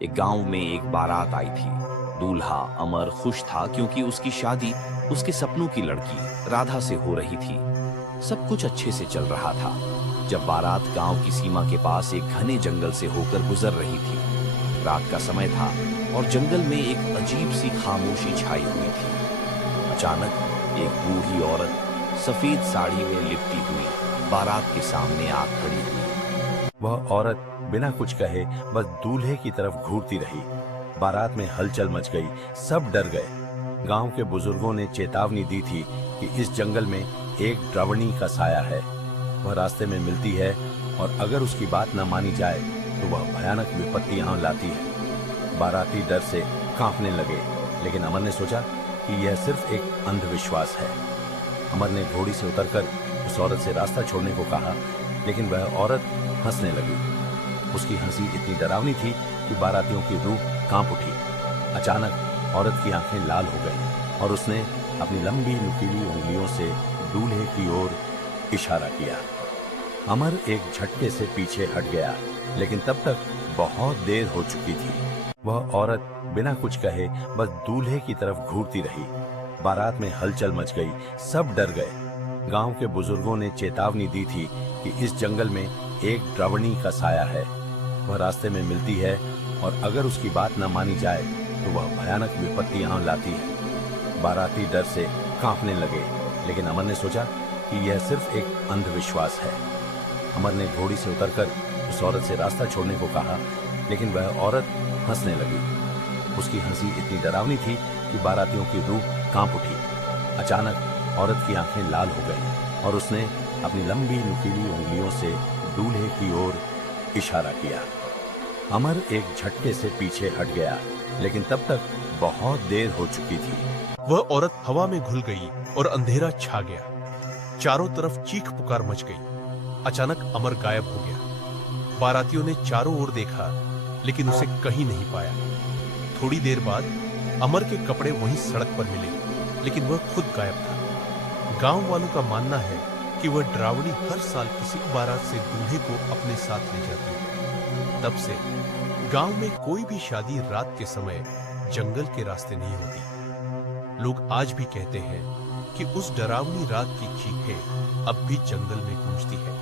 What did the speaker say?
एक गांव में एक बारात आई थी। दूल्हा अमर खुश था क्योंकि उसकी शादी उसके सपनों की लड़की राधा से हो रही थी। सब कुछ अच्छे से चल रहा था जब बारात गांव की सीमा के पास एक घने जंगल से होकर गुजर रही थी। रात का समय था और जंगल में एक अजीब सी खामोशी छाई हुई थी। अचानक एक बूढ़ी औरत सफेद साड़ी में लिपटी हुई बारात के सामने आ खड़ी हुई। वह औरत बिना कुछ कहे बस दूल्हे की तरफ घूरती रही। बारात में हलचल मच गई, सब डर गए। गांव के बुजुर्गों ने चेतावनी दी थी कि इस जंगल में एक ड्रावणी का साया है। वह रास्ते में मिलती है और अगर उसकी बात न मानी जाए तो वह भयानक विपत्तियां लाती है। बाराती डर से कांपने लगे, लेकिन अमर ने सोचा कि यह सिर्फ एक अंधविश्वास है। अमर ने घोड़ी से उतरकर उस औरत से रास्ता छोड़ने को कहा, लेकिन वह औरत हंसने लगी। उसकी हंसी इतनी डरावनी थी कि बारातियों की रूह कांप उठी। अचानक औरत की आंखें लाल हो गईं और उसने अपनी लंबी नुकीली उंगलियों से दूल्हे की ओर इशारा किया। अमर एक झटके से पीछे हट गया, लेकिन तब तक बहुत देर हो चुकी थी। वह औरत बिना कुछ कहे बस दूल्हे की तरफ घूरती रही। बारात में हलचल मच गई, सब डर गए। गांव के बुजुर्गों ने चेतावनी दी थी कि इस जंगल में एक ड्रावणी का साया है। वह रास्ते में मिलती है और अगर उसकी बात न मानी जाए तो वह भयानक विपत्तियां लाती है। बाराती डर से कांपने लगे, लेकिन अमर ने सोचा कि यह सिर्फ एक अंधविश्वास है। अमर ने घोड़ी से उतरकर उस औरत से रास्ता छोड़ने को कहा, लेकिन वह औरत हंसने लगी। उसकी हंसी इतनी डरावनी थी कि बारातियों की रूह कांप उठी। अचानक औरत की आंखें लाल हो गईं और उसने अपनी लंबी नुकीली उंगलियों से दूल्हे की ओर इशारा किया। अमर एक झटके से पीछे हट गया, लेकिन तब तक बहुत देर हो चुकी थी। वह औरत हवा में घुल गई और अंधेरा छा गया। चारों तरफ चीख पुकार मच गई। अचानक अमर गायब हो गया। बारातियों ने चारों ओर देखा, लेकिन उसे कहीं नहीं पाया। थोड़ी देर बाद अमर के कपड़े वहीं सड़क पर मिले, लेकिन वह खुद गायब था। गांव वालों का मानना है कि वह ड्रावणी हर साल किसी बारात से दूल्हे को अपने साथ ले जाती है। तब से गांव में कोई भी शादी रात के समय जंगल के रास्ते नहीं होती। लोग आज भी कहते हैं कि उस डरावनी रात की चीखें अब भी जंगल में गूंजती है।